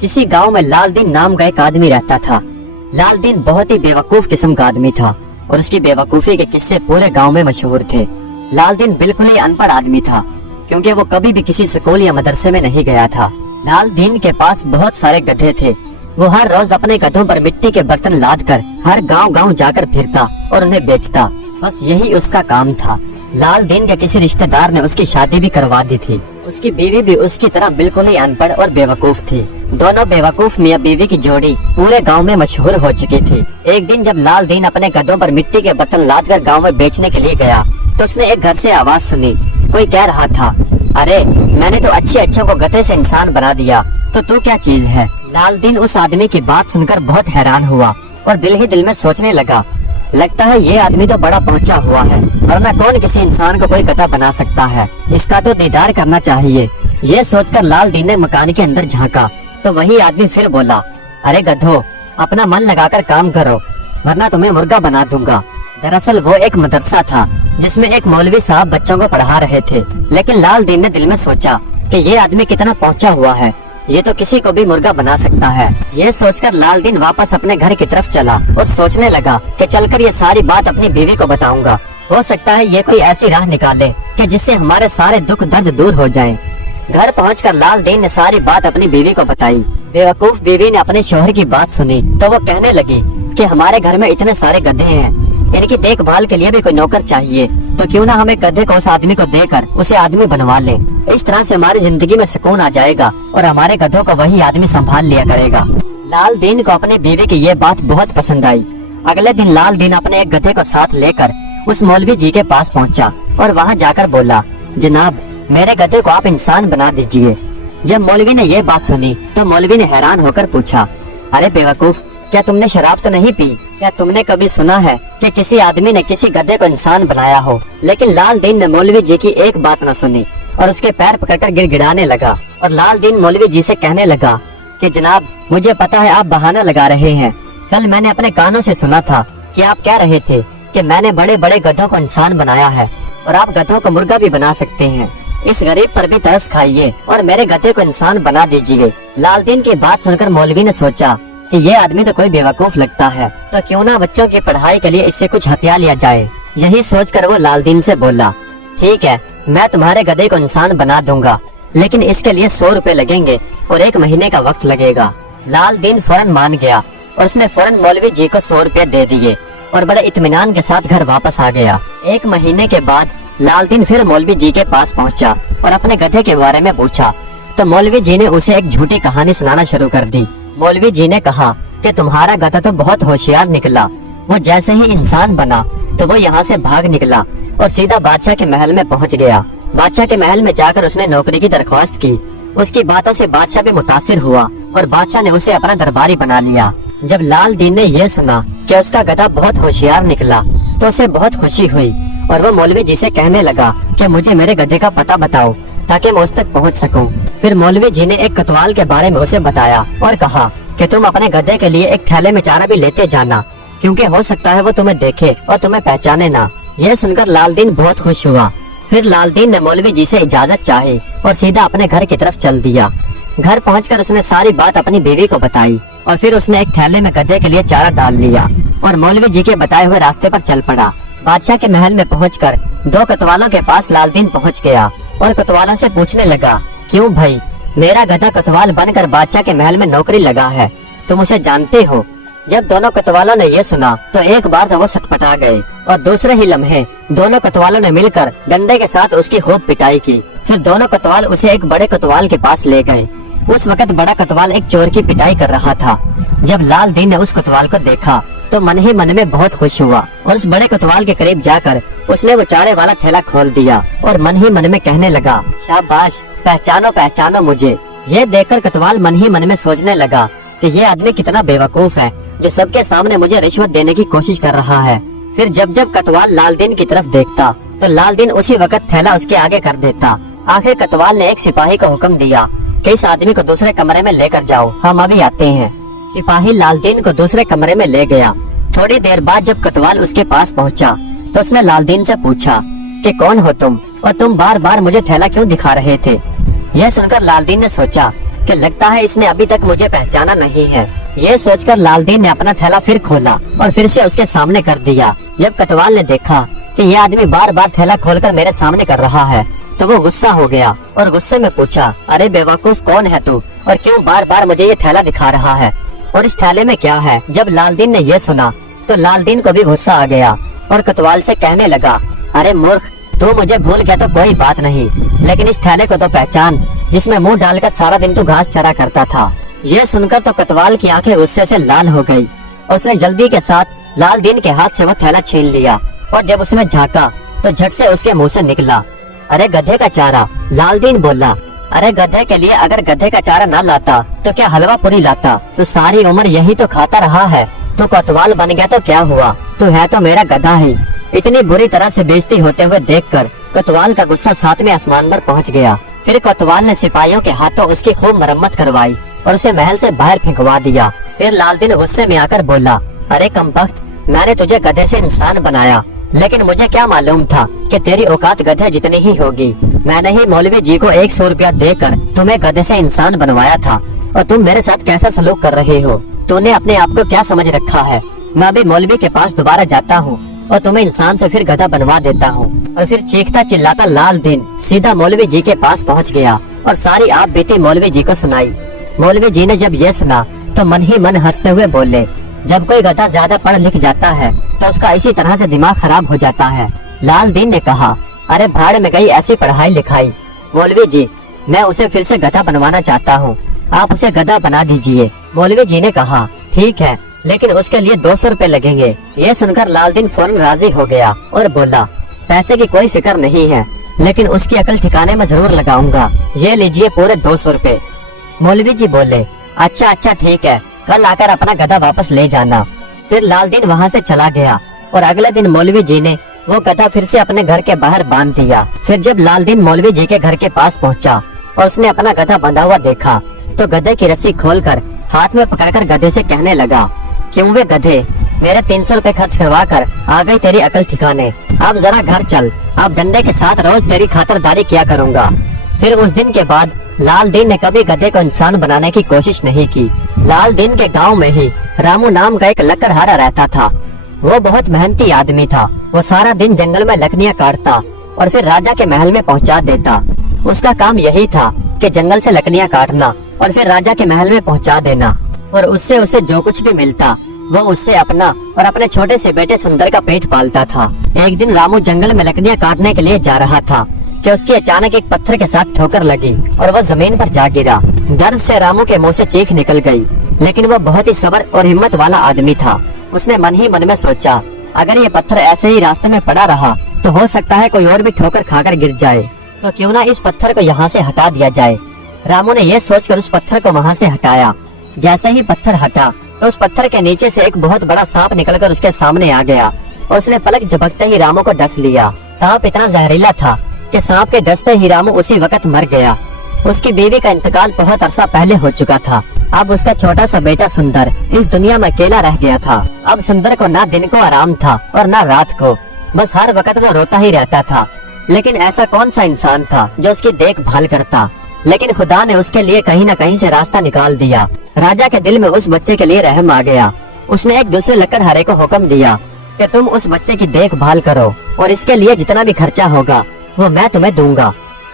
किसी गांव में लालदीन नाम का एक आदमी रहता था। लालदीन बहुत ही बेवकूफ किस्म का आदमी था और उसकी बेवकूफी के किस्से पूरे गांव में मशहूर थे। लालदीन बिल्कुल ही अनपढ़ आदमी था क्योंकि वो कभी भी किसी स्कूल या मदरसे में नहीं गया था। लालदीन के पास बहुत सारे गधे थे। वो हर रोज अपने गधों पर मिट्टी के बर्तन लाद कर हर गांव जाकर फिरता और उन्हें बेचता। बस यही उसका काम था। लालदीन के किसी रिश्तेदार ने उसकी शादी भी करवा दी थी। उसकी बीवी भी उसकी तरह बिल्कुल ही अनपढ़ और बेवकूफ थी। दोनों बेवकूफ मियाँ बीवी की जोड़ी पूरे गांव में मशहूर हो चुकी थी। एक दिन जब लालदीन अपने गधों पर मिट्टी के बर्तन लाद कर गाँव में बेचने के लिए गया तो उसने एक घर से आवाज सुनी। कोई कह रहा था, अरे मैंने तो अच्छे को गधे से इंसान बना दिया, तो तू क्या चीज है। लालदीन उस आदमी की बात सुनकर बहुत हैरान हुआ और दिल ही दिल में सोचने लगा, लगता है ये आदमी तो बड़ा पहुंचा हुआ है, वरना कौन किसी इंसान को कोई गधा बना सकता है। इसका तो दीदार करना चाहिए। ये सोचकर लालदीन ने मकान के अंदर झांका तो वही आदमी फिर बोला, अरे गधो, अपना मन लगाकर काम करो वरना तुम्हें मुर्गा बना दूंगा। दरअसल वो एक मदरसा था जिसमें एक मौलवी साहब बच्चों को पढ़ा रहे थे। लेकिन लालदीन ने दिल में सोचा कि ये आदमी कितना पहुंचा हुआ है, ये तो किसी को भी मुर्गा बना सकता है। ये सोचकर लालदीन वापस अपने घर की तरफ चला और सोचने लगा कि चलकर ये सारी बात अपनी बीवी को बताऊंगा। हो सकता है ये कोई ऐसी राह निकाले कि जिससे हमारे सारे दुख दर्द दूर हो जाएं। घर पहुंचकर लालदीन ने सारी बात अपनी बीवी को बताई। बेवकूफ बीवी ने अपने शौहर की बात सुनी तो वो कहने लगी कि हमारे घर में इतने सारे गधे हैं, इनकी देखभाल के लिए भी कोई नौकर चाहिए, तो क्यों ना हमें गधे को उस आदमी को देकर उसे आदमी बनवा ले। इस तरह से हमारी जिंदगी में सुकून आ जाएगा और हमारे गधों को वही आदमी संभाल लिया करेगा। लालदीन को अपनी बीवी की ये बात बहुत पसंद आई। अगले दिन लालदीन अपने एक गधे को साथ लेकर उस मौलवी जी के पास पहुंचा और वहां जाकर बोला, जनाब मेरे गधे को आप इंसान बना दीजिए। जब मौलवी ने ये बात सुनी तो मौलवी ने हैरान होकर पूछा, अरे बेवकूफ, क्या तुमने शराब तो नहीं पी? क्या तुमने कभी सुना है कि किसी आदमी ने किसी गधे को इंसान बनाया हो? लेकिन लालदीन ने मौलवी जी की एक बात न सुनी और उसके पैर पकड़कर गिड़गिड़ाने लगा और लालदीन मौलवी जी से कहने लगा कि जनाब मुझे पता है आप बहाना लगा रहे हैं। कल मैंने अपने कानों से सुना था कि आप कह रहे थे कि मैंने बड़े बड़े गधों को इंसान बनाया है और आप गधों को मुर्गा भी बना सकते हैं। इस गरीब पर भी तरस खाइए और मेरे गधे को इंसान बना दीजिए। लालदीन की बात सुनकर मौलवी ने सोचा कि ये आदमी तो कोई बेवकूफ लगता है, तो क्यों ना बच्चों की पढ़ाई के लिए इससे कुछ हथिया लिया जाए। यही सोचकर वो लालदीन से बोला, ठीक है, मैं तुम्हारे गधे को इंसान बना दूंगा, लेकिन इसके लिए 100 रुपए लगेंगे और 1 महीने का वक्त लगेगा। लालदीन फौरन मान गया और उसने फौरन मौलवी जी को 100 रुपए दे दिए और बड़े इत्मीनान के साथ घर वापस आ गया। 1 महीने के बाद लालदीन फिर मौलवी जी के पास पहुंचा और अपने गधे के बारे में पूछा तो मौलवी जी ने उसे एक झूठी कहानी सुनाना शुरू कर दी। मौलवी जी ने कहा कि तुम्हारा गधा तो बहुत होशियार निकला। वो जैसे ही इंसान बना तो वो यहाँ से भाग निकला और सीधा बादशाह के महल में पहुँच गया। बादशाह के महल में जाकर उसने नौकरी की दरख्वास्त की। उसकी बातों से बादशाह भी मुतासिर हुआ और बादशाह ने उसे अपना दरबारी बना लिया। जब लालदीन ने यह सुना कि उसका गधा बहुत होशियार निकला तो उसे बहुत खुशी हुई और वो मौलवी जी से कहने लगा कि मुझे मेरे गधे का पता बताओ ताकि मैं उस तक पहुंच सकूं। फिर मौलवी जी ने एक कोतवाल के बारे में उसे बताया और कहा कि तुम अपने गधे के लिए एक थैले में चारा भी लेते जाना, क्योंकि हो सकता है वो तुम्हें देखे और तुम्हें पहचाने ना। यह सुनकर लालदीन बहुत खुश हुआ। फिर लालदीन ने मौलवी जी से इजाजत चाही और सीधा अपने घर की तरफ चल दिया। घर पहुंचकर उसने सारी बात अपनी बीवी को बताई और फिर उसने एक थैले में गधे के लिए चारा डाल लिया और मौलवी जी के बताए हुए रास्ते पर चल पड़ा। बादशाह के महल में पहुंचकर 2 कोतवालों के पास लालदीन पहुंच गया और कोतवालों से पूछने लगा, क्यों भाई, मेरा गधा कोतवाल बनकर बादशाह के महल में नौकरी लगा है, तुम उसे जानते हो? जब दोनों कोतवालों ने ये सुना तो एक बार तो वो सटपटा गए और दूसरे ही लम्हे दोनों कोतवालों ने मिलकर डंडे के साथ उसकी खूब पिटाई की। फिर दोनों कोतवाल उसे एक बड़े कोतवाल के पास ले गए। उस वक्त बड़ा कोतवाल एक चोर की पिटाई कर रहा था। जब लालदीन ने उस कोतवाल को देखा तो मन ही मन में बहुत खुश हुआ और उस बड़े कोतवाल के करीब जाकर उसने वो चारे वाला थैला खोल दिया और मन ही मन में कहने लगा, शाबाश, पहचानो पहचानो मुझे। ये देखकर कोतवाल मन ही मन में सोचने लगा कि ये आदमी कितना बेवकूफ है जो सबके सामने मुझे रिश्वत देने की कोशिश कर रहा है। फिर जब जब कोतवाल लालदीन की तरफ देखता तो लालदीन उसी वक्त थैला उसके आगे कर देता। आखिर कोतवाल ने एक सिपाही को हुक्म दिया कि इस आदमी को दूसरे कमरे में लेकर जाओ, हम अभी आते हैं। सिपाही लालदीन को दूसरे कमरे में ले गया। थोड़ी देर बाद जब कोतवाल उसके पास पहुंचा तो उसने लालदीन से पूछा कि कौन हो तुम और तुम बार बार मुझे थैला क्यों दिखा रहे थे? यह सुनकर लालदीन ने सोचा कि लगता है इसने अभी तक मुझे पहचाना नहीं है। ये सोचकर लालदीन ने अपना थैला फिर खोला और फिर से उसके सामने कर दिया। जब कोतवाल ने देखा कि यह आदमी बार बार थैला खोलकर मेरे सामने कर रहा है तो वो गुस्सा हो गया और गुस्से में पूछा, अरे बेवकूफ कौन है तू और क्यों बार बार मुझे ये थैला दिखा रहा है और इस थैले में क्या है? जब लालदीन ने यह सुना तो लालदीन को भी गुस्सा आ गया और कोतवाल से कहने लगा, अरे मूर्ख, तू मुझे भूल गया तो कोई बात नहीं, लेकिन इस थैले को तो पहचान जिसमें मुंह डालकर सारा दिन तू घास चरा करता था। यह सुनकर तो कोतवाल की आंखें गुस्से से लाल हो गई। उसने जल्दी के साथ लालदीन के हाथ से वो थैला छीन लिया और जब उसमें झाँका तो झट से उसके मुंह से निकला, अरे गधे का चारा। लालदीन बोला, अरे गधे के लिए अगर गधे का चारा न लाता तो क्या हलवा पूरी लाता? तू सारी उम्र यही तो खाता रहा है, तो कोतवाल बन गया तो क्या हुआ? तू है तो मेरा गधा ही। इतनी बुरी तरह से बेइज्जती होते हुए देखकर कोतवाल का गुस्सा 7वें आसमान पर पहुंच गया। फिर कोतवाल ने सिपाहियों के हाथों उसकी खूब मरम्मत करवाई और उसे महल से बाहर फेंकवा दिया। फिर लालदीन गुस्से में आकर बोला, अरे कमबख्त, मैंने तुझे गधे से इंसान बनाया, लेकिन मुझे क्या मालूम था कि तेरी औकात गधे जितनी ही होगी। मैंने ही मौलवी जी को 100 रुपया देकर तुम्हें गधे से इंसान बनवाया था और तुम मेरे साथ कैसा सलूक कर रहे हो? तूने अपने आप को क्या समझ रखा है? मैं अभी मौलवी के पास दोबारा जाता हूँ और तुम्हें इंसान से फिर गधा बनवा देता हूँ। और फिर चीखता चिल्लाता लालदीन सीधा मौलवी जी के पास पहुँच गया और सारी आप बीती मौलवी जी को सुनाई। मौलवी जी ने जब ये सुना तो मन ही मन हंसते हुए बोले, जब कोई गधा ज्यादा पढ़ लिख जाता है तो उसका इसी तरह से दिमाग खराब हो जाता है। लालदीन ने कहा, अरे भाड़ में गई ऐसी पढ़ाई लिखाई। मौलवी जी, मैं उसे फिर से गधा बनवाना चाहता हूँ, आप उसे गधा बना दीजिए। मौलवी जी ने कहा, ठीक है, लेकिन उसके लिए 200 रुपए लगेंगे। ये सुनकर लालदीन फौरन राजी हो गया और बोला, पैसे की कोई फिक्र नहीं है, लेकिन उसकी अकल ठिकाने में जरूर लगाऊंगा। ये लीजिए पूरे 200 रुपए। मौलवी जी बोले, अच्छा ठीक है, कल आकर अपना गधा वापस ले जाना। फिर लालदीन वहाँ से चला गया और अगले दिन मौलवी जी ने वो गधा फिर से अपने घर के बाहर बांध दिया। फिर जब लालदीन मौलवी जी के घर के पास पहुँचा और उसने अपना गधा बंधा हुआ देखा तो गधे की रस्सी खोलकर हाथ में पकड़कर गधे से कहने लगा, क्यों वे गधे, मेरे 300 रुपए खर्च करवा कर आ गई तेरी अकल ठिकाने। अब जरा घर चल, अब डंडे के साथ रोज तेरी खातिरदारी किया करूँगा। फिर उस दिन के बाद लालदीन ने कभी गधे को इंसान बनाने की कोशिश नहीं की। लालदीन के गांव में ही रामू नाम का एक लकड़हारा रहता था। वो बहुत मेहनती आदमी था। वो सारा दिन जंगल में लकड़ियां काटता और फिर राजा के महल में पहुंचा देता। उसका काम यही था कि जंगल से लकड़ियां काटना और फिर राजा के महल में पहुंचा देना, और उससे उसे जो कुछ भी मिलता वो उससे अपना और अपने छोटे से बेटे सुंदर का पेट पालता था। एक दिन रामू जंगल में लकड़ियां काटने के लिए जा रहा था कि उसकी अचानक एक पत्थर के साथ ठोकर लगी और वह जमीन पर जा गिरा। दर्द से रामू के मुंह से चीख निकल गई, लेकिन वह बहुत ही सब्र और हिम्मत वाला आदमी था। उसने मन ही मन में सोचा, अगर ये पत्थर ऐसे ही रास्ते में पड़ा रहा तो हो सकता है कोई और भी ठोकर खाकर गिर जाए, तो क्यों ना इस पत्थर को यहाँ से हटा दिया जाए। रामू ने यह सोचकर उस पत्थर को वहाँ से हटाया। जैसे ही पत्थर हटा तो उस पत्थर के नीचे से एक बहुत बड़ा सांप निकलकर उसके सामने आ गया और उसने पलक झपकते ही रामू को डस लिया। सांप इतना जहरीला था कि सांप के डसते ही रामू उसी वक्त मर गया। उसकी बीवी का इंतकाल बहुत अरसा पहले हो चुका था। अब उसका छोटा सा बेटा सुंदर इस दुनिया में अकेला रह गया था। अब सुंदर को ना दिन को आराम था और ना रात को, बस हर वक्त वो रोता ही रहता था। लेकिन ऐसा कौन सा इंसान था जो उसकी देखभाल करता। लेकिन खुदा ने उसके लिए कहीं न कहीं से रास्ता निकाल दिया। राजा के दिल में उस बच्चे के लिए रहम आ गया। उसने एक दूसरे लकड़हारे को हुक्म दिया कि तुम उस बच्चे की देखभाल करो और इसके लिए जितना भी खर्चा होगा वो मैं तुम्हें दूंगा।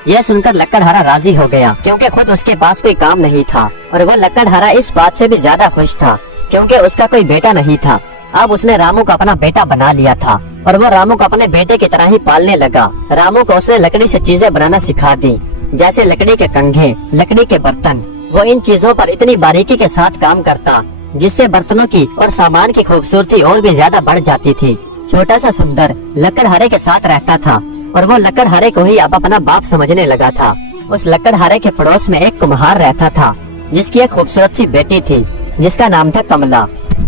यह सुनकर लकड़हारा राजी हो गया, क्योंकि खुद उसके पास कोई काम नहीं था, और वह लकड़हारा इस बात से भी ज्यादा खुश था क्योंकि उसका कोई बेटा नहीं था। अब उसने रामू को अपना बेटा बना लिया था और वो रामू को अपने बेटे की तरह ही पालने लगा। रामू को उसने लकड़ी से चीजें बनाना सिखा दी, जैसे लकड़ी के कंघे, लकड़ी के बर्तन। वो इन चीजों पर इतनी बारीकी के साथ काम करता जिससे बर्तनों की और सामान की खूबसूरती और भी ज्यादा बढ़ जाती थी। छोटा सा सुंदर लकड़हारे के साथ रहता था और वो लकड़हारे को ही अब अपना बाप समझने लगा था। उस लकड़हारे के पड़ोस में एक कुम्हार रहता था जिसकी एक खूबसूरत सी बेटी थी जिसका नाम था कमला।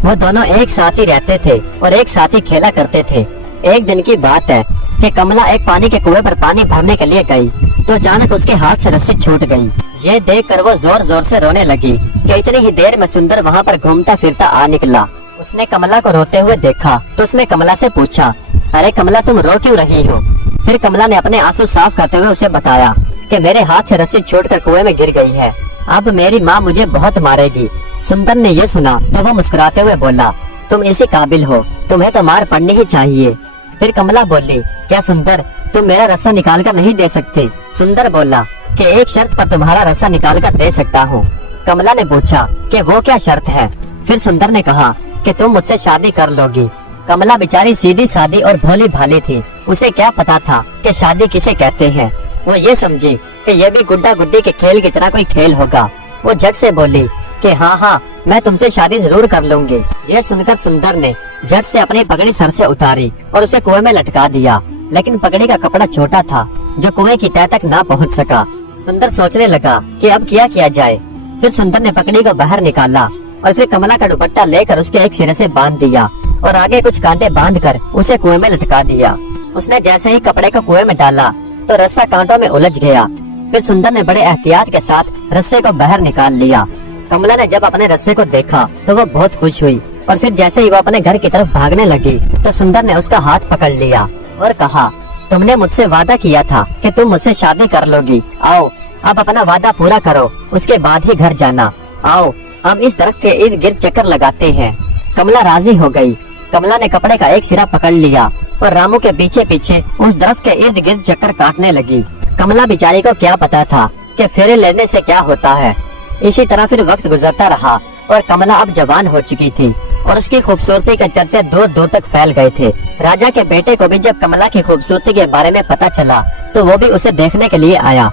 वो दोनों एक साथ ही रहते थे और एक साथ ही खेला करते थे। एक दिन की बात है कि कमला एक पानी के कुएं पर पानी भरने के लिए गई तो अचानक उसके हाथ से रस्सी छूट गई। ये देखकर वो जोर जोर से रोने लगी कि इतनी ही देर में सुंदर वहाँ पर घूमता फिरता आ निकला। उसने कमला को रोते हुए देखा तो उसने कमला से पूछा, अरे कमला, तुम रो क्यों रही हो? फिर कमला ने अपने आंसू साफ करते हुए उसे बताया कि मेरे हाथ से रस्सी छूटकर कुएं में गिर गई है अब मेरी माँ मुझे बहुत मारेगी। सुंदर ने ये सुना तो वो मुस्कुराते हुए बोला, तुम इसी काबिल हो, तुम्हें तो मार पड़नी ही चाहिए। फिर कमला बोली, क्या सुंदर तुम मेरा रस्सा निकाल कर नहीं दे सकते? सुंदर बोला कि एक शर्त पर तुम्हारा रस्सा निकाल कर दे सकता हूँ। कमला ने पूछा कि वो क्या शर्त है? फिर सुंदर ने कहा कि तुम मुझसे शादी कर लोगी। कमला बेचारी सीधी सादी और भोली भाली थी, उसे क्या पता था कि शादी किसे कहते हैं। वो ये समझी कि ये भी गुड्डा गुड्डी के खेल की तरह कोई खेल होगा। वो झट से बोली कि हाँ हाँ मैं तुमसे शादी जरूर कर लूंगी। ये सुनकर सुंदर ने झट से अपनी पगड़ी सर से उतारी और उसे कुएं में लटका दिया, लेकिन पगड़ी का कपड़ा छोटा था जो कुएं की तह तक ना पहुंच सका। सुंदर सोचने लगा कि अब क्या किया जाए। फिर सुंदर ने पगड़ी को बाहर निकाला और फिर कमला का दुपट्टा लेकर उसके एक सिरे से बांध दिया और आगे कुछ कांटे बांधकर उसे कुएं में लटका दिया। उसने जैसे ही कपड़े को कुएं में डाला तो रस्सा कांटों में उलझ गया। फिर सुंदर ने बड़े एहतियात के साथ रस्से को बाहर निकाल लिया। कमला ने जब अपने रस्से को देखा तो वो बहुत खुश हुई और फिर जैसे ही वो अपने घर की तरफ भागने लगी तो सुंदर ने उसका हाथ पकड़ लिया और कहा, तुमने मुझसे वादा किया था कि तुम मुझसे शादी कर लोगी। आओ अब अपना वादा पूरा करो, उसके बाद ही घर जाना। आओ हम इस दरख्त के इर्द गिर्द चक्कर लगाते हैं। कमला राजी हो गई। कमला ने कपड़े का एक सिरा पकड़ लिया और रामू के पीछे पीछे उस दरख्त के इर्द गिर्द चक्कर काटने लगी। कमला बेचारी को क्या पता था कि फेरे लेने से क्या होता है। इसी तरह फिर वक्त गुजरता रहा और कमला अब जवान हो चुकी थी और उसकी खूबसूरती के चर्चे दूर दूर तक फैल गए थे। राजा के बेटे को भी जब कमला की खूबसूरती के बारे में पता चला तो वो भी उसे देखने के लिए आया।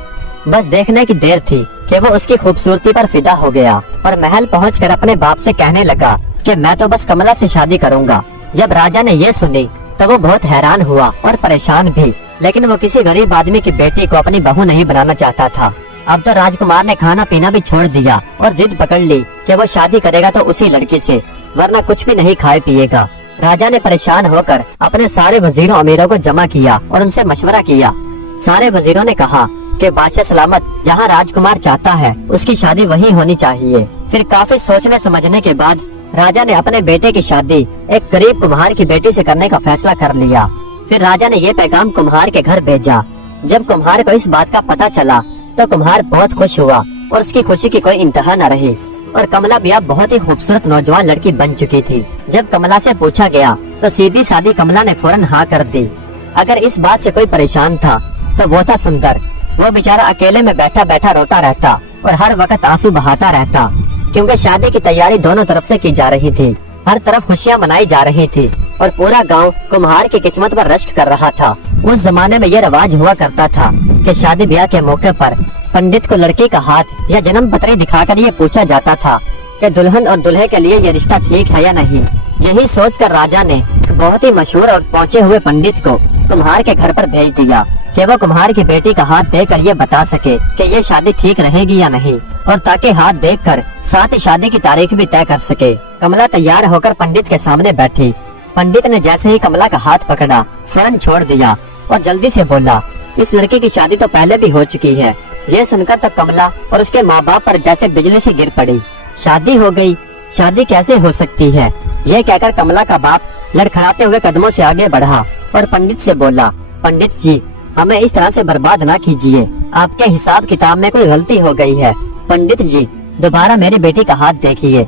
बस देखने की देर थी कि वो उसकी खूबसूरती पर फिदा हो गया और महल पहुंचकर अपने बाप से कहने लगा कि मैं तो बस कमला से शादी करूंगा। जब राजा ने ये सुनी तो वो बहुत हैरान हुआ और परेशान भी, लेकिन वो किसी गरीब आदमी की बेटी को अपनी बहू नहीं बनाना चाहता था। अब तो राजकुमार ने खाना पीना भी छोड़ दिया और जिद पकड़ ली कि वो शादी करेगा तो उसी लड़की से, वरना कुछ भी नहीं खाए पिएगा। राजा ने परेशान होकर अपने सारे वजीरों अमीरों को जमा किया और उनसे मशवरा किया। सारे वजीरों ने कहा कि बादशाह सलामत जहाँ राजकुमार चाहता है उसकी शादी वहीं होनी चाहिए। फिर काफी सोचने समझने के बाद राजा ने अपने बेटे की शादी एक गरीब कुम्हार की बेटी से करने का फैसला कर लिया। फिर राजा ने ये पैगाम कुम्हार के घर भेजा। जब कुम्हार को इस बात का पता चला तो कुम्हार बहुत खुश हुआ और उसकी खुशी की कोई इंतहा न रही और कमला भी अब बहुत ही खूबसूरत नौजवान लड़की बन चुकी थी। जब कमला से पूछा गया तो सीधी सादी कमला ने फौरन हाँ कर दी। अगर इस बात से कोई परेशान था तो वो था सुंदर। वो बेचारा अकेले में बैठा बैठा रोता रहता और हर वक्त आंसू बहाता रहता, क्योंकि शादी की तैयारी दोनों तरफ से की जा रही थी। हर तरफ खुशियाँ मनाई जा रही थी और पूरा गांव कुम्हार की किस्मत पर रश्क कर रहा था। उस जमाने में ये रिवाज हुआ करता था कि शादी ब्याह के मौके पर पंडित को लड़की का हाथ या जन्म पत्री दिखाकर ये पूछा जाता था कि दुल्हन और दूल्हे के लिए ये रिश्ता ठीक है या नहीं। यही सोचकर राजा ने बहुत ही मशहूर और पहुंचे हुए पंडित को कुम्हार के घर पर भेज दिया कि वो कुम्हार की बेटी का हाथ देकर ये बता सके कि ये शादी ठीक रहेगी या नहीं, और ताकि हाथ देखकर साथ ही शादी की तारीख भी तय कर सके। कमला तैयार होकर पंडित के सामने बैठी। पंडित ने जैसे ही कमला का हाथ पकड़ा फौरन छोड़ दिया और जल्दी से बोला, इस लड़की की शादी तो पहले भी हो चुकी है। ये सुनकर तो कमला और उसके माँ बाप पर जैसे बिजली से गिर पड़ी। शादी हो गई? शादी कैसे हो सकती है? ये कहकर कमला का बाप लड़खड़ाते हुए कदमों से आगे बढ़ा और पंडित से बोला, पंडित जी हमें इस तरह से बर्बाद ना कीजिए, आपके हिसाब किताब में कोई गलती हो गई है। पंडित जी दोबारा मेरी बेटी का हाथ देखिए।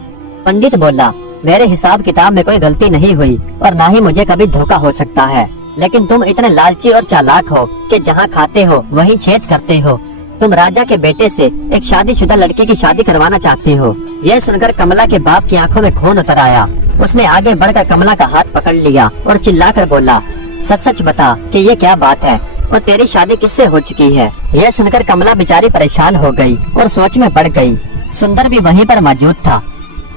पंडित बोला, मेरे हिसाब किताब में कोई गलती नहीं हुई और ना ही मुझे कभी धोखा हो सकता है, लेकिन तुम इतने लालची और चालाक हो कि जहाँ खाते हो वहीं छेद करते हो। तुम राजा के बेटे से एक शादीशुदा लड़की की शादी करवाना चाहते हो। यह सुनकर कमला के बाप की आंखों में खून उतर आया। उसने आगे बढ़कर कमला का हाथ पकड़ लिया और चिल्लाकर बोला, सच सच बता कि ये क्या बात है और तेरी शादी किससे हो चुकी है। यह सुनकर कमला बेचारी परेशान हो गई और सोच में पड़ गई। सुंदर भी वहीं पर मौजूद था।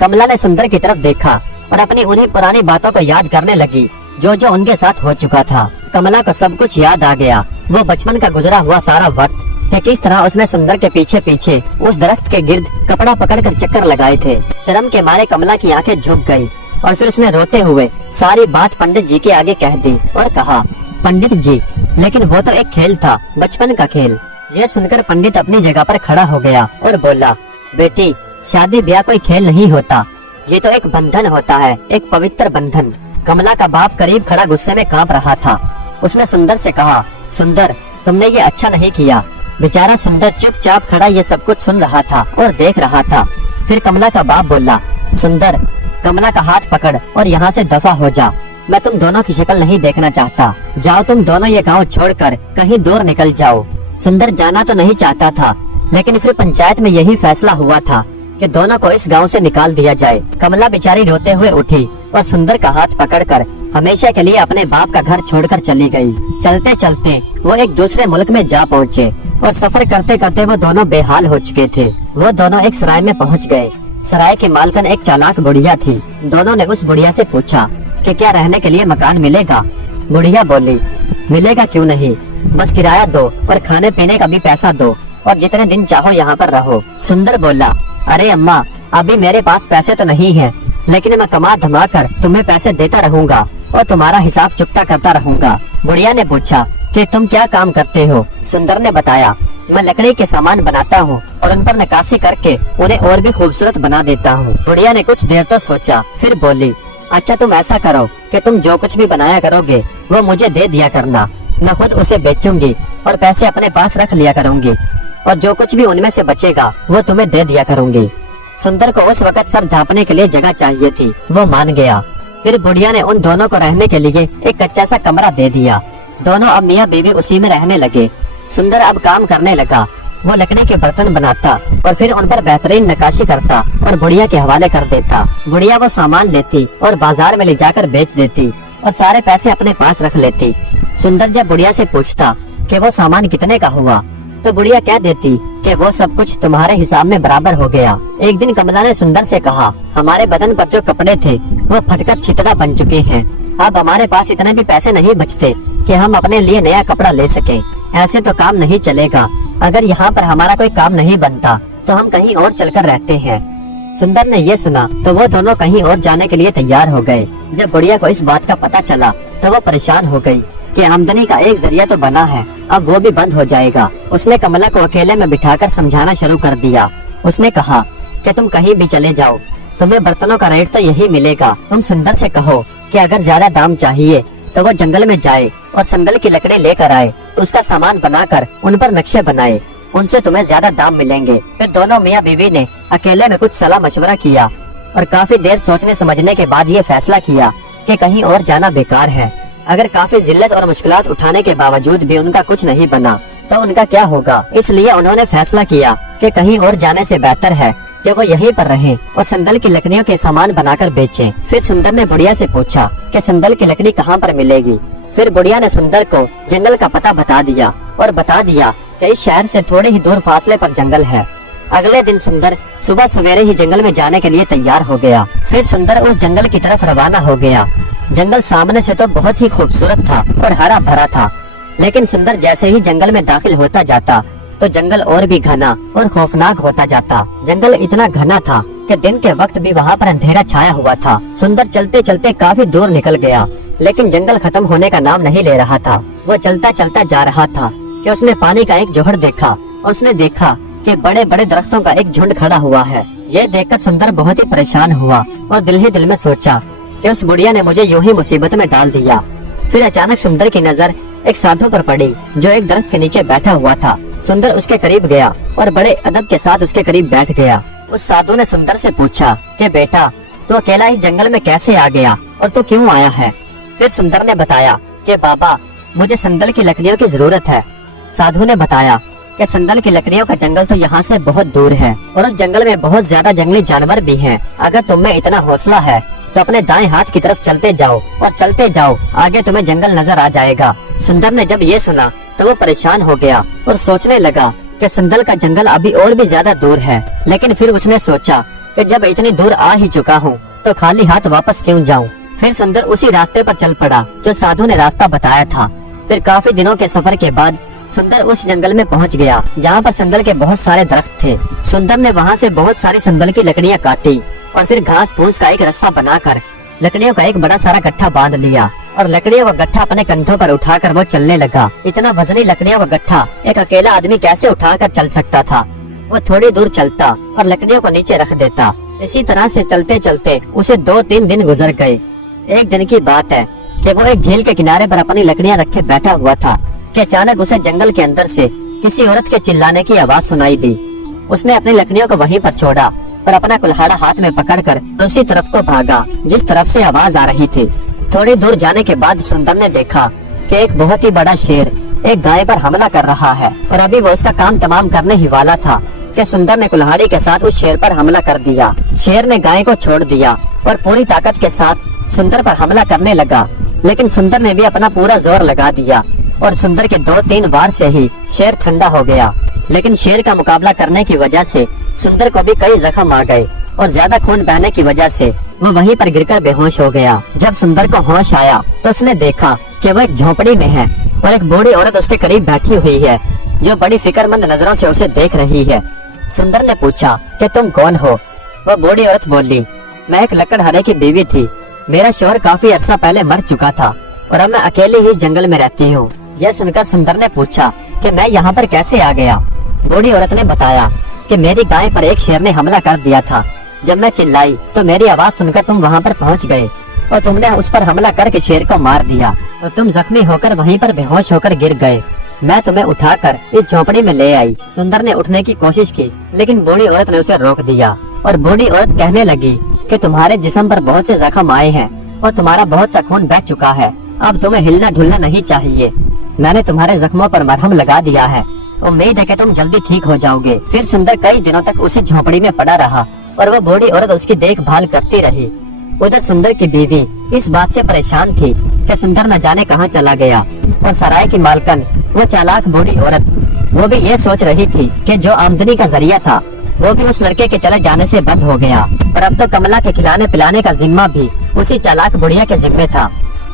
कमला ने सुंदर की तरफ देखा और अपनी उन्हीं पुरानी बातों को याद करने लगी जो जो उनके साथ हो चुका था। कमला को सब कुछ याद आ गया, वो बचपन का गुजरा हुआ सारा वक्त कि किस तरह उसने सुंदर के पीछे पीछे उस दरख्त के गिर्द कपड़ा पकड़कर चक्कर लगाए थे। शर्म के मारे कमला की आंखें झुक गई और फिर उसने रोते हुए सारी बात पंडित जी के आगे कह दी और कहा, पंडित जी लेकिन वो तो एक खेल था, बचपन का खेल। यह सुनकर पंडित अपनी जगह पर खड़ा हो गया और बोला, बेटी शादी ब्याह कोई खेल नहीं होता, ये तो एक बंधन होता है, एक पवित्र बंधन। कमला का बाप करीब खड़ा गुस्से में कांप रहा था। उसने सुंदर से कहा, सुंदर तुमने ये अच्छा नहीं किया। बेचारा सुंदर चुपचाप खड़ा ये सब कुछ सुन रहा था और देख रहा था। फिर कमला का बाप बोला, सुंदर, कमला का हाथ पकड़ और यहाँ से दफा हो जा। मैं तुम दोनों की शक्ल नहीं देखना चाहता। जाओ तुम दोनों ये गांव छोड़कर कहीं दूर निकल जाओ। सुंदर जाना तो नहीं चाहता था, लेकिन फिर पंचायत में यही फैसला हुआ था कि दोनों को इस गांव से निकाल दिया जाए। कमला बेचारी रोते हुए उठी और सुंदर का हाथ पकड़कर हमेशा के लिए अपने बाप का घर छोड़कर चली गई। चलते चलते वो एक दूसरे मुल्क में जा पहुँचे और सफर करते करते वो दोनों बेहाल हो चुके थे। वो दोनों एक सराय में पहुँच गए। सराय की मालकन एक चालाक बुढ़िया थी। दोनों ने उस बुढ़िया से पूछा कि क्या रहने के लिए मकान मिलेगा। बुढ़िया बोली, मिलेगा क्यों नहीं, बस किराया दो और खाने पीने का भी पैसा दो और जितने दिन चाहो यहाँ पर रहो। सुंदर बोला, अरे अम्मा, अभी मेरे पास पैसे तो नहीं है, लेकिन मैं कमा धमा कर तुम्हें पैसे देता रहूंगा और तुम्हारा हिसाब चुकता करता रहूंगा। बुढ़िया ने पूछा कि तुम क्या काम करते हो। सुंदर ने बताया, मैं लकड़ी के सामान बनाता हूँ और उन पर नक्काशी करके उन्हें और भी खूबसूरत बना देता हूँ। बुढ़िया ने कुछ देर तो सोचा, फिर बोली, अच्छा तुम ऐसा करो कि तुम जो कुछ भी बनाया करोगे वो मुझे दे दिया करना। मैं खुद उसे बेचूंगी और पैसे अपने पास रख लिया करूंगी और जो कुछ भी उनमें से बचेगा वो तुम्हें दे दिया करूंगी। सुंदर को उस वक्त सर ढांपने के लिए जगह चाहिए थी। वो मान गया। फिर बुढ़िया ने उन दोनों को रहने के लिए एक कच्चा सा कमरा दे दिया। दोनों अब मियाँ बीवी उसी में रहने लगे। सुंदर अब काम करने लगा। वो लकड़ी के बर्तन बनाता और फिर उन पर बेहतरीन नक्काशी करता और बुढ़िया के हवाले कर देता। बुढ़िया वो सामान लेती और बाजार में ले जाकर बेच देती और सारे पैसे अपने पास रख लेती। सुंदर जब बुढ़िया से पूछता कि वो सामान कितने का हुआ, तो बुढ़िया कह देती कि वो सब कुछ तुम्हारे हिसाब में बराबर हो गया। एक दिन कमला ने सुंदर से कहा, हमारे बदन पर जो कपड़े थे वो फटकर छितड़ा बन चुके हैं। अब हमारे पास इतने भी पैसे नहीं बचते कि हम अपने लिए नया कपड़ा ले सके। ऐसे तो काम नहीं चलेगा। अगर यहाँ पर हमारा कोई काम नहीं बनता तो हम कहीं और चलकर रहते हैं। सुंदर ने ये सुना तो वो दोनों कहीं और जाने के लिए तैयार हो गए। जब बुढ़िया को इस बात का पता चला तो वो परेशान हो गई कि आमदनी का एक जरिया तो बना है, अब वो भी बंद हो जाएगा। उसने कमला को अकेले में बिठाकर समझाना शुरू कर दिया। उसने कहा कि तुम कहीं भी चले जाओ, तुम्हें बर्तनों का रेट तो यही मिलेगा। तुम सुंदर से कहो कि अगर ज्यादा दाम चाहिए तो वो जंगल में जाए और संदल की लकड़ी लेकर आए, उसका सामान बनाकर उन पर नक्शे बनाए, उनसे तुम्हें ज्यादा दाम मिलेंगे। फिर दोनों मियाँ बीवी ने अकेले में कुछ सलाह मशवरा किया और काफी देर सोचने समझने के बाद ये फैसला किया कि कहीं और जाना बेकार है। अगर काफी जिल्लत और मुश्किलात उठाने के बावजूद भी उनका कुछ नहीं बना तो उनका क्या होगा। इसलिए उन्होंने फैसला किया कि कहीं और जाने से बेहतर है कि वो यहीं पर रहें और संदल की लकड़ियों के सामान बनाकर बेचें। फिर सुंदर ने बुढ़िया से पूछा कि संदल की लकड़ी कहाँ पर मिलेगी। फिर बुढ़िया ने सुंदर को जंगल का पता बता दिया और बता दिया कि इस शहर से थोड़े ही दूर फासले पर जंगल है। अगले दिन सुंदर सुबह सवेरे ही जंगल में जाने के लिए तैयार हो गया। फिर सुंदर उस जंगल की तरफ रवाना हो गया। जंगल सामने से तो बहुत ही खूबसूरत था और हरा भरा था, लेकिन सुंदर जैसे ही जंगल में दाखिल होता जाता तो जंगल और भी घना और खौफनाक होता जाता। जंगल इतना घना था कि दिन के वक्त भी वहाँ पर अंधेरा छाया हुआ था। सुंदर चलते चलते काफी दूर निकल गया, लेकिन जंगल खत्म होने का नाम नहीं ले रहा था। वो चलता चलता जा रहा था कि उसने पानी का एक जोहड़ देखा और उसने देखा कि बड़े बड़े दरख्तों का एक झुंड खड़ा हुआ है। ये देखकर सुंदर बहुत ही परेशान हुआ और दिल ही दिल में सोचा कि उस बुढ़िया ने मुझे यूं ही मुसीबत में डाल दिया। फिर अचानक सुंदर की नजर एक साधु पर पड़ी जो एक दरख्त के नीचे बैठा हुआ था। सुंदर उसके करीब गया और बड़े अदब के साथ उसके करीब बैठ गया। उस साधु ने सुंदर से पूछा कि बेटा, तू अकेला इस जंगल में कैसे आ गया और तू क्यों आया है। फिर सुंदर ने बताया कि बाबा, मुझे संदल की लकड़ियों की जरूरत है। साधु ने बताया कि संदल की लकड़ियों का जंगल तो यहाँ से बहुत दूर है और उस जंगल में बहुत ज्यादा जंगली जानवर भी हैं। अगर तुम में इतना हौसला है तो अपने दाएं हाथ की तरफ चलते जाओ और चलते जाओ, आगे तुम्हें जंगल नजर आ जाएगा। सुंदर ने जब ये सुना तो वो परेशान हो गया और सोचने लगा कि संदल का जंगल अभी और भी ज्यादा दूर है। लेकिन फिर उसने सोचा कि जब इतनी दूर आ ही चुका हूँ तो खाली हाथ वापस क्यों जाऊँ। फिर सुंदर उसी रास्ते पर चल पड़ा जो साधु ने रास्ता बताया था। फिर काफी दिनों के सफर के बाद सुंदर उस जंगल में पहुंच गया जहाँ पर संदल के बहुत सारे दरख्त थे। सुंदर ने वहाँ से बहुत सारी संदल की लकड़ियाँ काटी और फिर घास फूस का एक रस्सा बनाकर लकड़ियों का एक बड़ा सारा गट्ठा बांध लिया और लकड़ियों का गट्ठा अपने कंधों पर उठाकर वो चलने लगा। इतना वजनी लकड़ियों का गट्ठा एक अकेला आदमी कैसे उठाकर चल सकता था। वो थोड़ी दूर चलता और लकड़ियों को नीचे रख देता। इसी तरह से चलते चलते उसे 2-3 दिन गुजर गए। एक दिन की बात है कि वो एक झील के किनारे पर अपनी लकड़ियाँ रखे बैठा हुआ था कि अचानक उसे जंगल के अंदर से किसी औरत के चिल्लाने की आवाज सुनाई दी। उसने अपनी लकड़ियों को वहीं पर छोड़ा और अपना कुल्हाड़ा हाथ में पकड़कर उसी तरफ को भागा जिस तरफ से आवाज आ रही थी। थोड़ी दूर जाने के बाद सुंदर ने देखा कि एक बहुत ही बड़ा शेर एक गाय पर हमला कर रहा है और अभी वो उसका काम तमाम करने ही वाला था कि सुंदर ने कुल्हाड़ी के साथ उस शेर पर हमला कर दिया। शेर ने गाय को छोड़ दिया और पूरी ताकत के साथ सुंदर पर हमला करने लगा, लेकिन सुंदर ने भी अपना पूरा जोर लगा दिया और सुंदर के 2-3 वार से ही शेर ठंडा हो गया। लेकिन शेर का मुकाबला करने की वजह से सुंदर को भी कई जख्म आ गए और ज्यादा खून बहने की वजह से वो वहीं पर गिरकर बेहोश हो गया। जब सुंदर को होश आया तो उसने देखा कि वो एक झोपड़ी में है और एक बूढ़ी औरत उसके करीब बैठी हुई है जो बड़ी फिक्रमंद नजरों से उसे देख रही है। सुंदर ने पूछा कि तुम कौन हो? वो बूढ़ी औरत बोली, मैं एक लकड़हारे की बीवी थी। मेरा शौहर काफी अरसा पहले मर चुका था और अब मैं अकेले ही इस जंगल में रहती हूँ। यह सुनकर सुंदर ने पूछा कि मैं यहाँ पर कैसे आ गया? बूढ़ी औरत ने बताया कि मेरी गाय पर एक शेर ने हमला कर दिया था। जब मैं चिल्लाई तो मेरी आवाज सुनकर तुम वहाँ पर पहुँच गए और तुमने उस पर हमला करके शेर को मार दिया और तुम जख्मी होकर वहीं पर बेहोश होकर गिर गए। मैं तुम्हें उठाकर इस झोपड़ी में ले आई। सुंदर ने उठने की कोशिश की, लेकिन बूढ़ी औरत ने उसे रोक दिया और बूढ़ी औरत कहने लगी कि तुम्हारे जिस्म पर बहुत से जख्म आए हैं और तुम्हारा बहुत सा खून बह चुका है। अब तुम्हें हिलना ढुलना नहीं चाहिए। मैंने तुम्हारे जख्मों पर मरहम लगा दिया है। उम्मीद है कि तुम जल्दी ठीक हो जाओगे। फिर सुंदर कई दिनों तक उसी झोपड़ी में पड़ा रहा और वो बूढ़ी औरत उसकी देखभाल करती रही। उधर सुंदर की बीवी इस बात से परेशान थी कि सुंदर न जाने कहाँ चला गया और सराय की मालकन वो चालाक बूढ़ी औरत वो भी ये सोच रही थी कि जो आमदनी का जरिया था वो भी उस लड़के के चले जाने से बंद हो गया और अब तो कमला के खिलाने पिलाने का जिम्मा भी उसी चालाक बुढ़िया के जिम्मे था।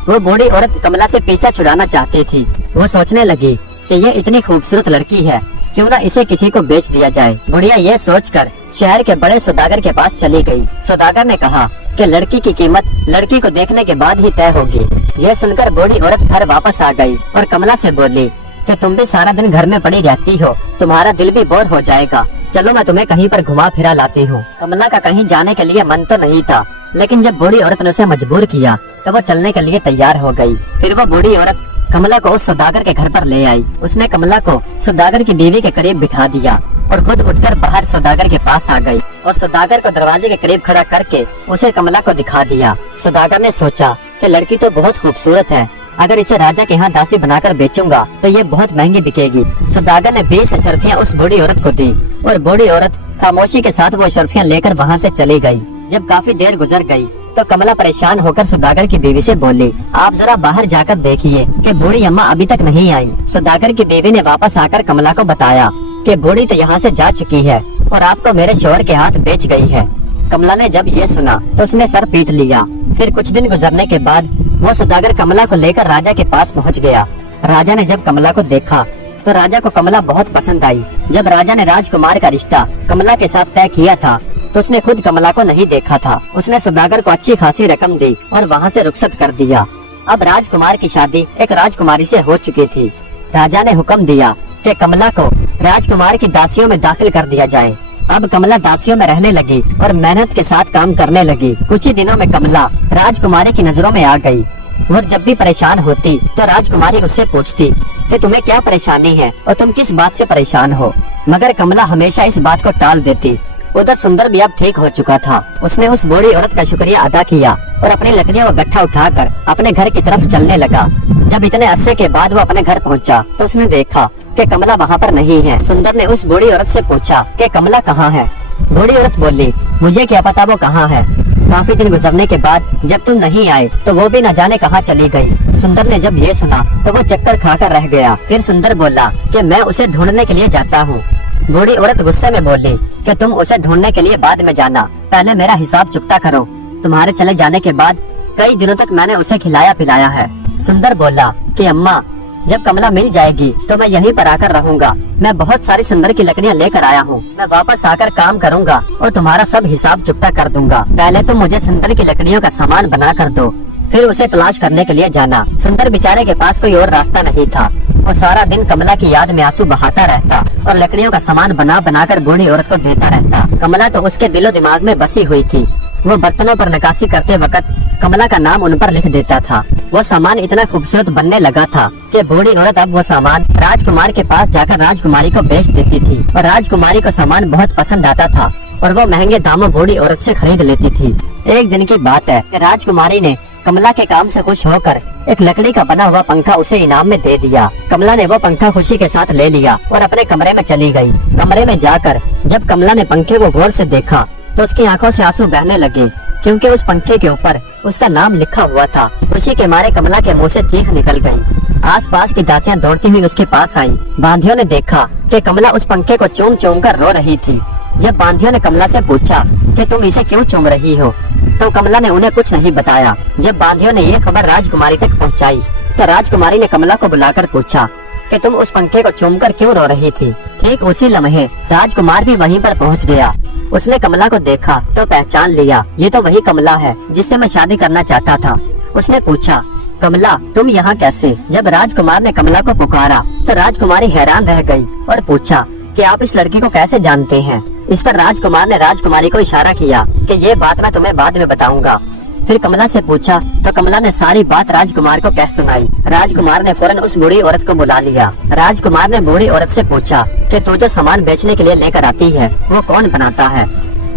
वो बूढ़ी औरत कमला से पीछा छुड़ाना चाहती थी। वो सोचने लगी कि ये इतनी खूबसूरत लड़की है, क्यों ना इसे किसी को बेच दिया जाए। बुढ़िया ये सोचकर शहर के बड़े सौदागर के पास चली गई। सौदागर ने कहा कि लड़की की कीमत लड़की को देखने के बाद ही तय होगी। यह सुनकर बूढ़ी औरत घर वापस आ गई और कमला से बोली कि तुम भी सारा दिन घर में पड़ी रहती हो, तुम्हारा दिल भी बोर हो जाएगा। चलो मैं तुम्हें कहीं पर घुमा फिरा लाती हूँ। कमला का कहीं जाने के लिए मन तो नहीं था, लेकिन जब बूढ़ी औरत ने उसे मजबूर किया तो वो चलने के लिए तैयार हो गई। फिर वो बूढ़ी औरत कमला को उस सौदागर के घर पर ले आई। उसने कमला को सौदागर की बीवी के करीब बिठा दिया और खुद उठकर बाहर सौदागर के पास आ गई और सौदागर को दरवाजे के करीब खड़ा करके उसे कमला को दिखा दिया। सौदागर ने सोचा कि लड़की तो बहुत खूबसूरत है, अगर इसे राजा के यहाँ दासी बनाकर बेचूंगा तो ये बहुत महंगी बिकेगी। सौदागर ने 20 अशर्फियाँ उस बूढ़ी औरत को दी और बूढ़ी औरत खामोशी के साथ वो अशर्फियाँ लेकर वहाँ से चली गई। जब काफी देर गुजर गई तो कमला परेशान होकर सौदागर की बीवी से बोली, आप जरा बाहर जाकर देखिए कि बूढ़ी अम्मा अभी तक नहीं आई। सौदागर की बीवी ने वापस आकर कमला को बताया कि बूढ़ी तो यहाँ से जा चुकी है और आपको मेरे शौहर के हाथ बेच गई है। कमला ने जब ये सुना तो उसने सर पीट लिया। फिर कुछ दिन गुजरने के बाद वो सौदागर कमला को लेकर राजा के पास पहुँच गया। राजा ने जब कमला को देखा तो राजा को कमला बहुत पसंद आई। जब राजा ने राजकुमार का रिश्ता कमला के साथ तय किया था तो उसने खुद कमला को नहीं देखा था। उसने सौदागर को अच्छी खासी रकम दी और वहाँ से रुखसत कर दिया। अब राजकुमार की शादी एक राजकुमारी से हो चुकी थी। राजा ने हुक्म दिया कि कमला को राजकुमार की दासियों में दाखिल कर दिया जाए। अब कमला दासियों में रहने लगी और मेहनत के साथ काम करने लगी। कुछ ही दिनों में कमला राजकुमारी की नजरों में आ गई। वो जब भी परेशान होती तो राजकुमारी उससे पूछती कि तुम्हें क्या परेशानी है और तुम किस बात से परेशान हो, मगर कमला हमेशा इस बात को टाल देती। उधर सुंदर भी अब ठीक हो चुका था। उसने उस बूढ़ी औरत का शुक्रिया अदा किया और अपनी लकड़ियों का गट्ठा उठाकर अपने घर की तरफ चलने लगा। जब इतने अरसे के बाद वो अपने घर पहुंचा तो उसने देखा कि कमला वहाँ पर नहीं है। सुंदर ने उस बूढ़ी औरत से पूछा कि कमला कहाँ है। बूढ़ी औरत बोली, मुझे क्या पता वो कहाँ है। काफी दिन गुजरने के बाद जब तुम नहीं आए तो वो भी न जाने कहाँ चली गई। सुंदर ने जब ये सुना तो वो चक्कर खाकर रह गया। फिर सुंदर बोला कि मैं उसे ढूंढने के लिए जाता हूँ। बूढ़ी औरत गुस्से में बोली कि तुम उसे ढूंढने के लिए बाद में जाना, पहले मेरा हिसाब चुकता करो। तुम्हारे चले जाने के बाद कई दिनों तक मैंने उसे खिलाया पिलाया है। सुंदर बोला कि अम्मा, जब कमला मिल जाएगी तो मैं यहीं पर आकर रहूंगा। मैं बहुत सारी सुंदर की लकड़ियाँ लेकर आया हूँ। मैं वापस आकर काम करूँगा और तुम्हारा सब हिसाब चुकता कर दूंगा। पहले तुम मुझे सुंदर की लकड़ियों का सामान बना कर दो, फिर उसे तलाश करने के लिए जाना। सुंदर बेचारे के पास कोई और रास्ता नहीं था। वो सारा दिन कमला की याद में आंसू बहाता रहता और लकड़ियों का सामान बना बनाकर बूढ़ी औरत को देता रहता। कमला तो उसके दिलो दिमाग में बसी हुई थी। वो बर्तनों पर नक्काशी करते वक्त कमला का नाम उन पर लिख देता था। वो सामान इतना खूबसूरत बनने लगा था कि बूढ़ी औरत अब वो सामान राजकुमार के पास जाकर राजकुमारी को बेच देती थी और राजकुमारी को सामान बहुत पसंद आता था और वो महंगे दामों बूढ़ी औरत से खरीद लेती थी। एक दिन की बात है कि राजकुमारी ने कमला के काम से खुश होकर एक लकड़ी का बना हुआ पंखा उसे इनाम में दे दिया। कमला ने वो पंखा खुशी के साथ ले लिया और अपने कमरे में चली गई। कमरे में जाकर जब कमला ने पंखे को गौर से देखा तो उसकी आंखों से आंसू बहने लगे, क्योंकि उस पंखे के ऊपर उसका नाम लिखा हुआ था। खुशी के मारे कमला के मुंह से चीख निकल गई। आसपास की दासियां दौड़ती हुई उसके पास आईं। बांधियों ने देखा कि कमला उस पंखे को चूम चूम कर रो रही थी। जब बांधियों ने कमला से पूछा कि तुम इसे क्यों चूम रही हो, तो कमला ने उन्हें कुछ नहीं बताया। जब बांधियों ने ये खबर राजकुमारी तक पहुंचाई, तो राजकुमारी ने कमला को बुलाकर पूछा कि तुम उस पंखे को चूमकर क्यों रो रही थी। ठीक उसी लम्हे राजकुमार भी वहीं पर पहुंच गया। उसने कमला को देखा तो पहचान लिया, ये तो वही कमला है जिससे मैं शादी करना चाहता था। उसने पूछा, कमला तुम यहाँ कैसे? जब राजकुमार ने कमला को पुकारा तो राजकुमारी हैरान रह गई और पूछा कि आप इस लड़की को कैसे जानते हैं। इस पर राजकुमार ने राजकुमारी को इशारा किया कि ये बात मैं तुम्हें बाद में बताऊंगा। फिर कमला से पूछा तो कमला ने सारी बात राजकुमार को कह सुनाई। राजकुमार ने फौरन उस बूढ़ी औरत को बुला लिया। राजकुमार ने बूढ़ी औरत से पूछा कि तू जो सामान बेचने के लिए लेकर आती है वो कौन बनाता है।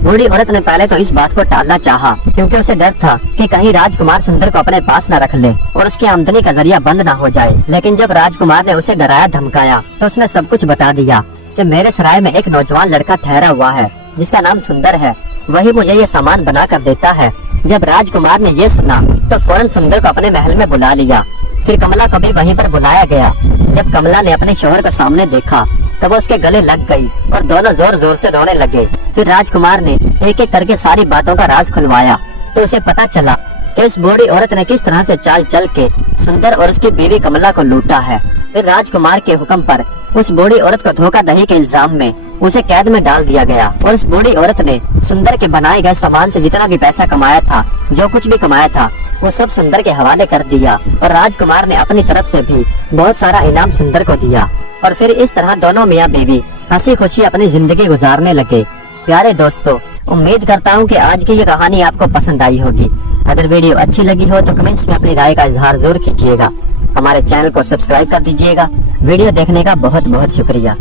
बूढ़ी औरत ने पहले तो इस बात को टालना चाहा, क्योंकि उसे डर था कि कहीं राजकुमार सुंदर को अपने पास न रख ले और उसकी आमदनी का जरिया बंद न हो जाए। लेकिन जब राजकुमार ने उसे डराया धमकाया तो उसने सब कुछ बता दिया कि मेरे सराय में एक नौजवान लड़का ठहरा हुआ है जिसका नाम सुंदर है, वही मुझे ये सामान बना कर देता है। जब राजकुमार ने ये सुना तो फौरन सुंदर को अपने महल में बुला लिया। फिर कमला को भी वहीं पर बुलाया गया। जब कमला ने अपने शौहर को सामने देखा तब वो उसके गले लग गई और दोनों जोर जोर से रोने लगे। फिर राजकुमार ने एक एक करके सारी बातों का राज खुलवाया तो उसे पता चला कि उस बूढ़ी औरत ने किस तरह से चाल चल के सुंदर और उसकी बीवी कमला को लूटा है। फिर राजकुमार के हुक्म पर उस बूढ़ी औरत को धोखाधड़ी के इल्जाम में उसे कैद में डाल दिया गया और उस बूढ़ी औरत ने सुंदर के बनाए गए सामान से जितना भी पैसा कमाया था, जो कुछ भी कमाया था, वो सब सुंदर के हवाले कर दिया और राजकुमार ने अपनी तरफ से भी बहुत सारा इनाम सुंदर को दिया। और फिर इस तरह दोनों मियाँ बीवी हंसी खुशी अपनी जिंदगी गुजारने लगे। प्यारे दोस्तों, उम्मीद करता हूँ कि आज की ये कहानी आपको पसंद आई होगी। अगर वीडियो अच्छी लगी हो तो कमेंट्स में अपनी राय का इजहार जरूर कीजिएगा। हमारे चैनल को सब्सक्राइब कर दीजिएगा। वीडियो देखने का बहुत बहुत शुक्रिया।